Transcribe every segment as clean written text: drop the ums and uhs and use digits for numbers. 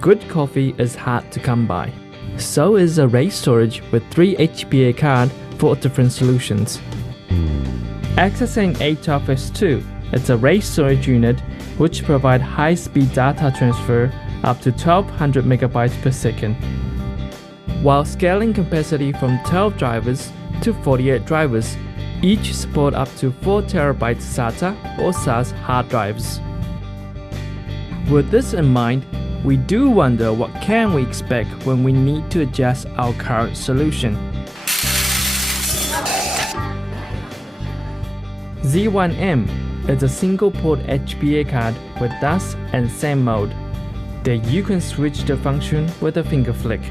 Good coffee is hard to come by. So is array storage with 3 HBA cards for different solutions. ExaSAN A12S2 is a array storage unit which provides high-speed data transfer up to 1200 megabytes per second, while scaling capacity from 12 drivers to 48 drivers. Each support up to 4 terabytes SATA or SAS hard drives. With this in mind, we do wonder what can we expect when we need to adjust our current solution. Z1M is a single-port HBA card with DAS and SAN mode that you can switch the function with a finger flick.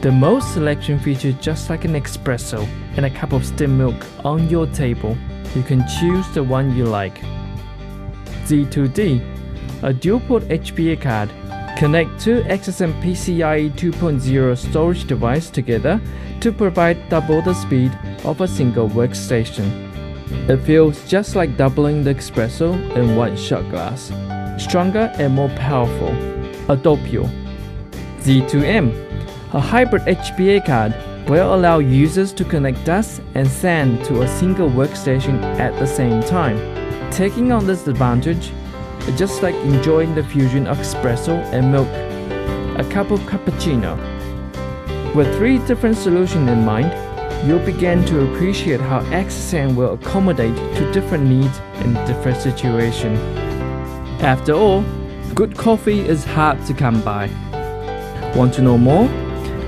The mode selection features just like an espresso and a cup of steamed milk on your table. You can choose the one you like. Z2D, a dual-port HBA card, connect two ExaSAN PCIe 2.0 storage devices together to provide double the speed of a single workstation. It feels just like doubling the espresso in one shot glass, stronger and more powerful. A Doppio. Z2M, a hybrid HBA card, will allow users to connect DAS and SAN to a single workstation at the same time. Taking on this advantage, it's just like enjoying the fusion of espresso and milk, a cup of cappuccino. With 3 different solutions in mind, you'll begin to appreciate how ExaSAN will accommodate to different needs in different situations. After all, good coffee is hard to come by. Want to know more?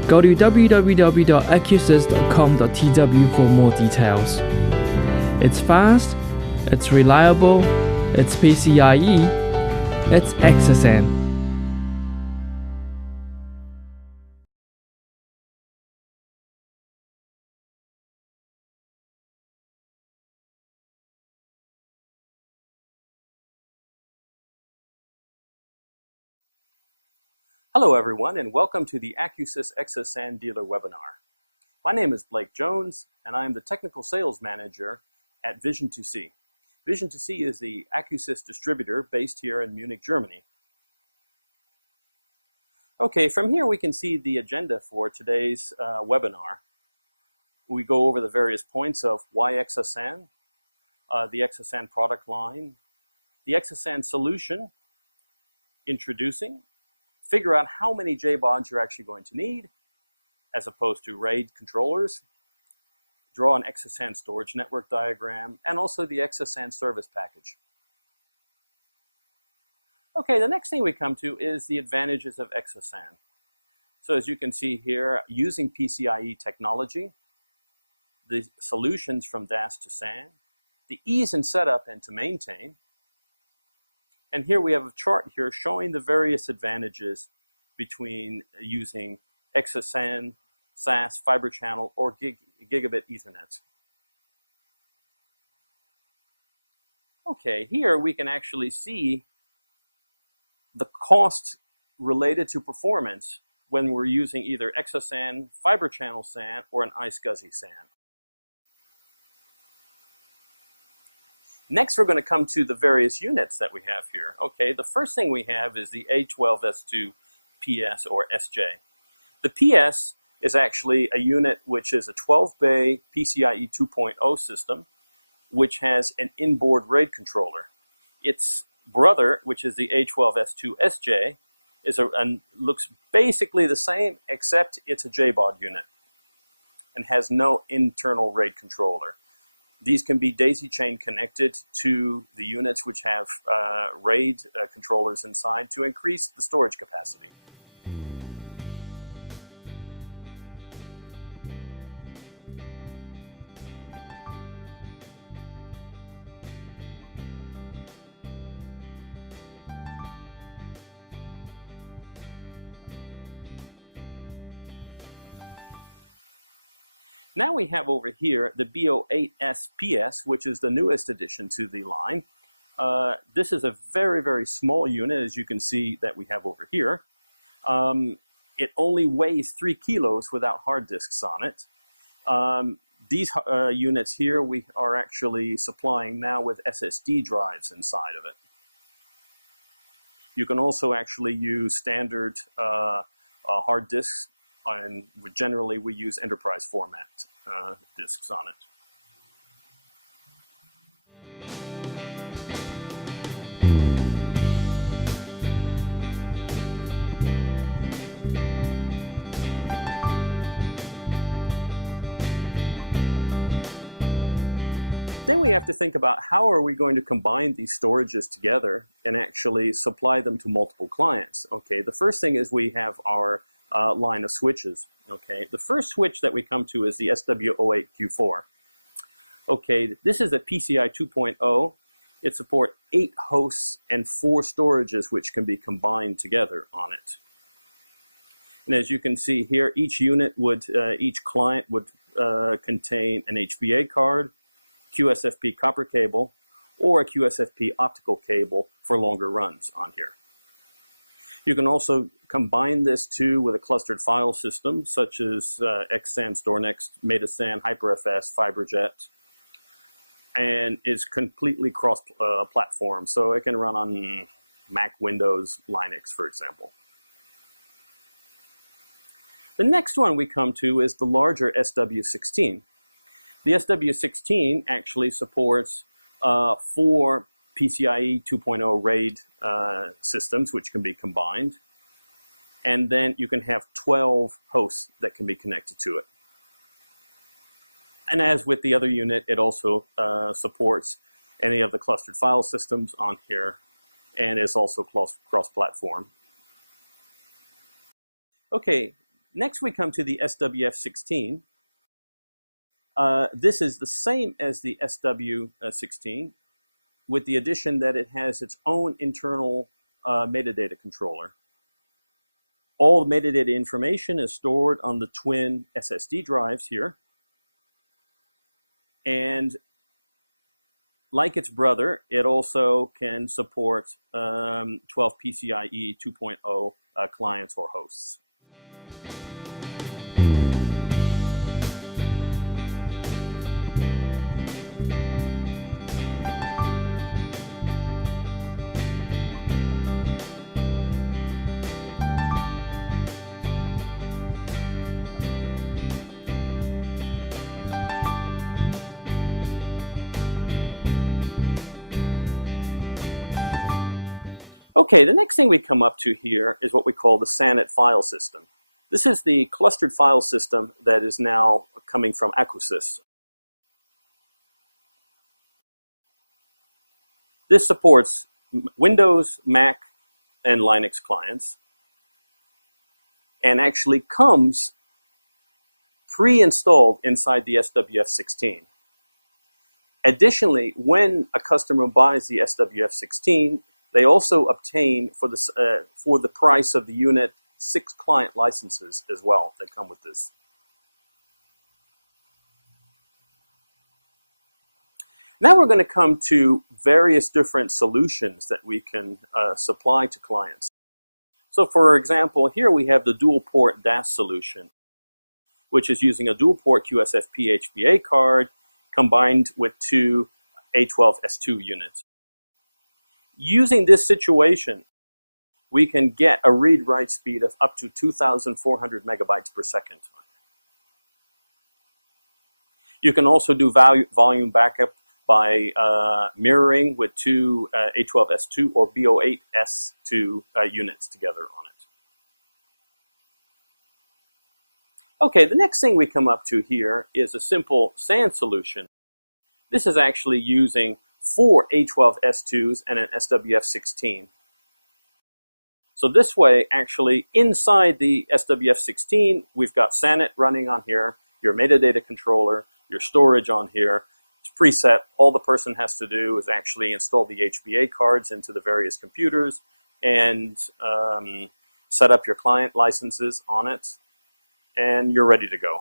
Go to www.accusys.com.tw for more details. It's fast, it's reliable, it's PCIe, it's ExaSAN. Hello everyone, and welcome to the Accusys ExaSAN Dealer webinar. My name is Blake Jones, and I am the Technical Sales Manager at Vision2see. Vision2see is the Accusys distributor based here in Munich, Germany. Okay, from here we can see the agenda for today's webinar. We go over the various points of why ExaSAN, the ExaSAN product line, the ExaSAN solution, introducing, figure out how many JBODs you're actually going to need, as opposed to RAID controllers, draw an ExaSAN storage network diagram, and also the ExaSAN service package. Okay, the next thing we come to is the advantages of ExaSAN. So as you can see here, using PCIe technology, the solutions from DAS to SAN, the ease in setup and to maintain. And here we have a chart here showing the various advantages between using ExaSAN, SAS, fiber channel, or gigabit Ethernet. Okay, here we can actually see the cost related to performance when we're using either ExaSAN, fiber channel SAN, or an iSCSI SAN. Next, we're going to come to the various units that we have here. Okay, the first thing we have is the A12S2 PS or SJ. The PS is actually a unit which is a 12-bay PCIe 2.0 system, which has an inboard RAID controller. Its brother, which is the A12S2 SJ, looks basically the same, except it's a JBOD unit and has no internal RAID controller. These can be daisy chain connected to the units which have RAID controllers inside to increase the storage capacity. Now we have over here the BO8SPS, which is the newest addition to the line. This is a very, very small unit, as you can see that we have over here. It only weighs 3 kilos without hard disks on it. These units here we are actually supplying now with SSD drives inside of it. You can also actually use standard hard disks, and generally we use enterprise format disks on it. Then we have to think about how are we going to combine these storages together and actually supply them to multiple clients. Okay, the first thing is we have our line of switches. Okay, the first switch that we come to is the SW08Q4. Okay, this is a PCI 2.0. It supports 8 hosts and 4 storages which can be combined together on it. And as you can see here, each unit would, each client would contain an HBA card, QSFP copper cable, or a QSFP optical cable for longer runs on here. You can also combine this too with a clustered file system such as ExaSAN, StoreNext, MetaSAN, HyperFS, FiberJet, and is completely cross-platform, so it can run on Mac, Windows, Linux, for example. The next one we come to is the larger SW16. The SW16 actually supports 4 PCIe 2.0 RAID systems, which can be combined. And then you can have 12 hosts that can be connected to it. And as with the other unit, it also supports any of the clustered file systems on here, and is also cross-platform. Okay, next we come to the SWF16. This is the same as the SW16, with the addition that it has its own internal metadata controller. All the metadata information is stored on the twin SSD drives here. And like its brother, it also can support 12 PCIe 2.0 clients or hosts. Okay, the next thing we come up to here is what we call the SANit file system. This is the clustered file system that is now coming from Accusys. This supports Windows, Mac, and Linux clients, and actually comes pre-installed inside the SWF16. Additionally, when a customer buys the SWF16, they also obtain, for the price of the unit, 6 client licenses as well that come with this. Now we're going to come to various different solutions that we can supply to clients. So for example, here we have the dual port DAS solution, which is using a dual port QSFP HBA card combined with 2 A12S2 units. Using this situation, we can get a read-write speed of up to 2,400 megabytes per second. You can also do volume backup by mirroring with 2 A12S2 or B08S2 units together on it. Okay, the next thing we come up to here is a simple SAN solution. This is actually using 4 A12S2s and an SWF16. So this way, actually, inside the SWF16, we've got SANit running on here, your metadata controller, your storage on here. It's preset. All the person has to do is actually install the HBA cards into the various computers and set up your client licenses on it, and you're ready to go.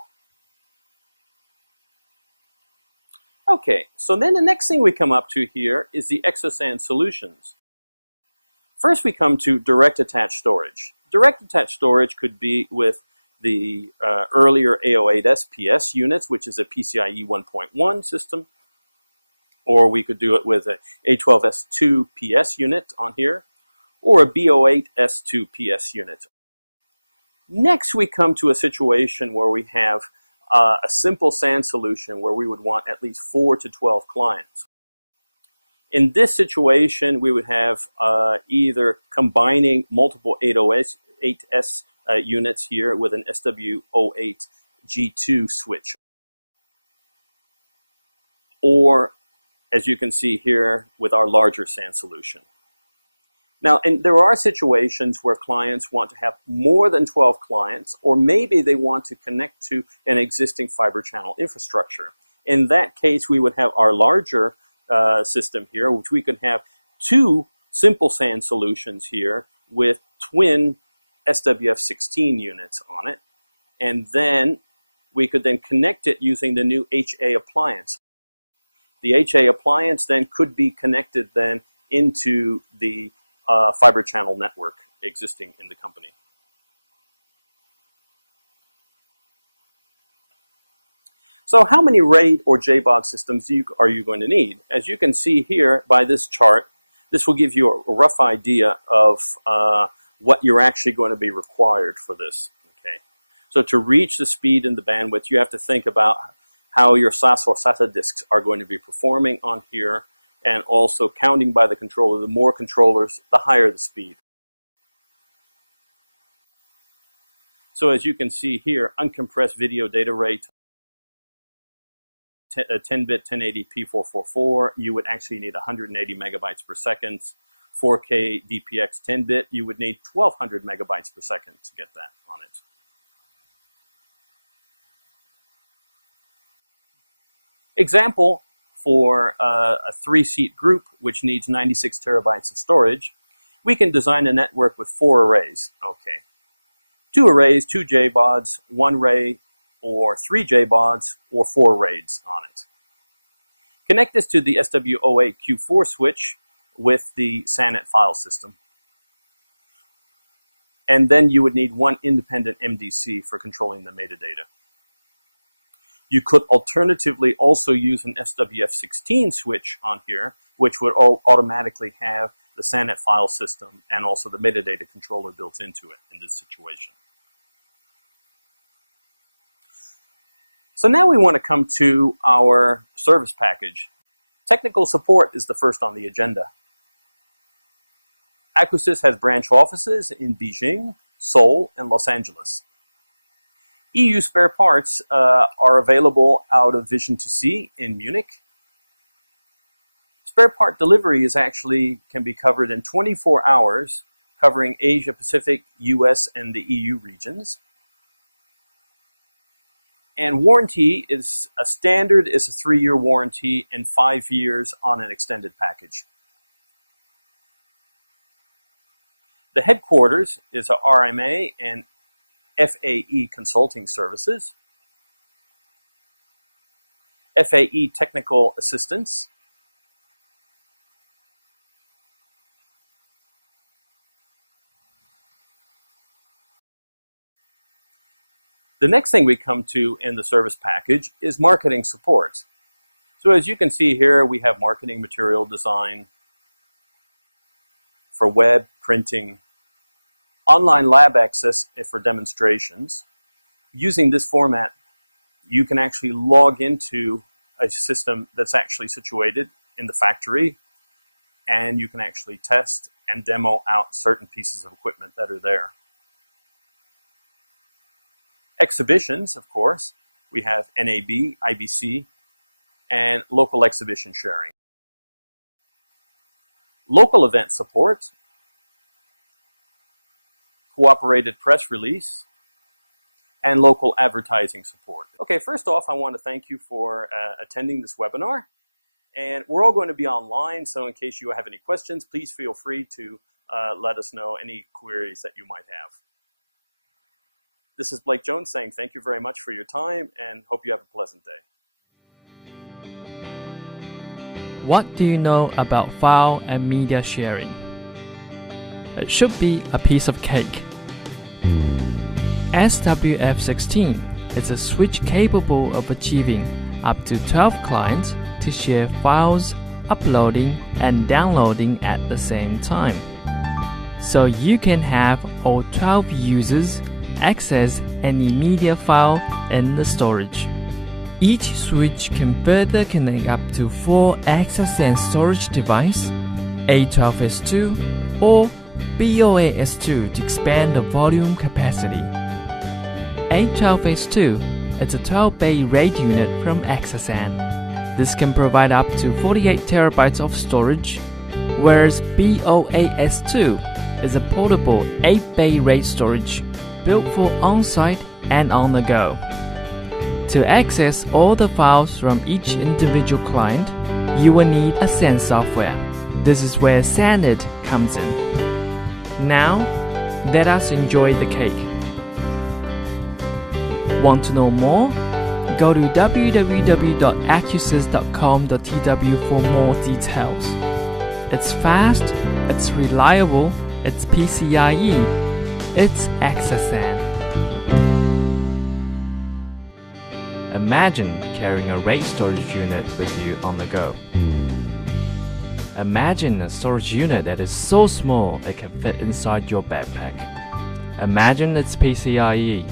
Okay, so then the next thing we come up to here is the ExaSAN Solutions. First we come to direct attached storage. Direct attached storage could be with the earlier A08S PS units, which is a PCIe 1.1 system, or we could do it with a A12S2 PS unit on here, or a B08S2PS unit. Next, we come to a situation where we have a simple SAN solution where we would want at least 4 to 12 clients. In this situation, we would have either combining multiple 8S units here with an SW08G2 switch. Or, as you can see here, with our larger SAN solution. Now, and there are situations where clients want to have more than 12 clients, or maybe they want to connect to an existing fiber channel infrastructure. In that case, we would have our larger system here, which we could have 2 simple SAN solutions here with twin SWF16 units on it. And then we could then connect it using the new HA appliance. The HA appliance then could be connected then into the fiber channel network existing in the company. So how many RAID or JBOD systems are you going to need? As you can see here by this chart, this will give you a rough idea of what you're actually going to be required for this. Okay. So to reach the speed and the bandwidth, you have to think about how your SAS or SATA disks are going to be performing on here, and also counting by the controller. The more controllers, the higher the speed. So as you can see here, uncompressed video data rate, 10-bit 1080p 444, you would actually need 180 megabytes per second. 4K DPX 10-bit, you would need 1200 megabytes per second to get that on it. Example, for a 3-seat group, which needs 96 terabytes of storage, we can design a network with 4 arrays. Okay, 2 arrays, 2 JBODs, 1 RAID, or 3 JBODs, or 4 RAIDs on it. Connect this to the SW08Q4 switch with the SANit file system. And then you would need 1 independent MDC for controlling the metadata. You could alternatively also use an SWF16 switch on here, which would automatically have the SANit file system and also the metadata controller built into it in this situation. So now we want to come to our service package. Technical support is the first on the agenda. Accusys has branch offices in Beijing, Seoul, and Los Angeles. EU spare parts are available out of Vision2see in Munich. Spare part delivery can be covered in 24 hours, covering Asia Pacific, US, and the EU regions. And warranty is a 3-year warranty and 5 years on an extended package. The headquarters is a RMA and FAE Consulting Services, FAE Technical Assistance, the next thing we come to in the service package is marketing support. So as you can see here, we have marketing material design for web, printing, online lab access for demonstrations. Using this format, you can actually log into a system that's actually situated in the factory, and you can actually test and demo out certain pieces of equipment that are there. Exhibitions, of course, we have NAB, IBC, and local exhibition sharing. Local event support, cooperated press release, and local advertising support. Okay, first off, I want to thank you for attending this webinar. And we're all going to be online, so in case you have any questions, please feel free to let us know any queries that you might have. This is Blake Jones saying thank you very much for your time and hope you have a pleasant day. What do you know about file and media sharing? It should be a piece of cake. SWF16 is a switch capable of achieving up to 12 clients to share files, uploading and downloading at the same time. so you can have all 12 users access any media file in the storage. Each switch can further connect up to 4 ExaSAN storage devices, A12S2 or BOA-S2 to expand the volume capacity. A12S2 is a 12-bay RAID unit from ExaSAN. This can provide up to 48 TB of storage, whereas BOA-S2 is a portable 8-bay RAID storage built for on-site and on the go. To access all the files from each individual client, you will need a SAN software. This is where SANit comes in. Now, let us enjoy the cake. Want to know more? Go to www.accusys.com.tw for more details. It's fast, it's reliable, it's PCIe, it's ExaSAN. Imagine carrying a RAID storage unit with you on the go. Imagine a storage unit that is so small it can fit inside your backpack. Imagine it's PCIe.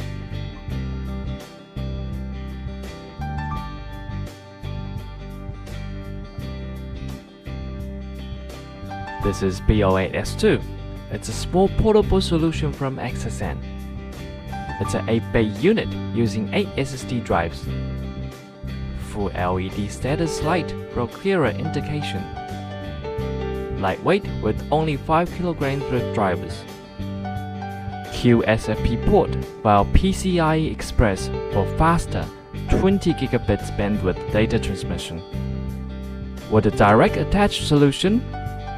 This is BOA-S2. It's a small portable solution from ExaSAN. It's an 8-bay unit using 8 SSD drives. Full LED status light for clearer indication. Lightweight with only 5 kg with drivers. QSFP port via PCIe Express for faster 20 gigabits bandwidth data transmission. With a direct attach solution,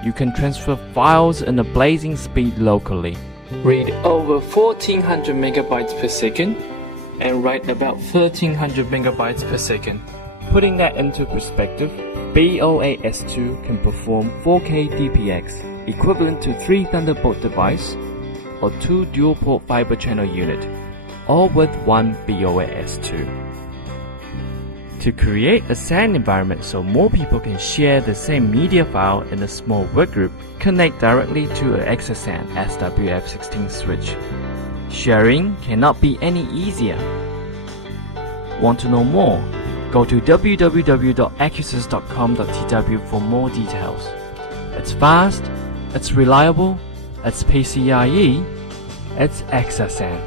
you can transfer files in a blazing speed locally. Read over 1400 megabytes per second and write about 1300 megabytes per second. Putting that into perspective, BOA-S2 can perform 4K DPX, equivalent to 3 Thunderbolt devices or 2 dual-port fiber channel units, all with one BOA-S2. To create a SAN environment so more people can share the same media file in a small workgroup, connect directly to an ExaSAN SWF16 switch. Sharing cannot be any easier. Want to know more? Go to www.accusys.com.tw for more details. It's fast, it's reliable, it's PCIe, it's ExaSAN.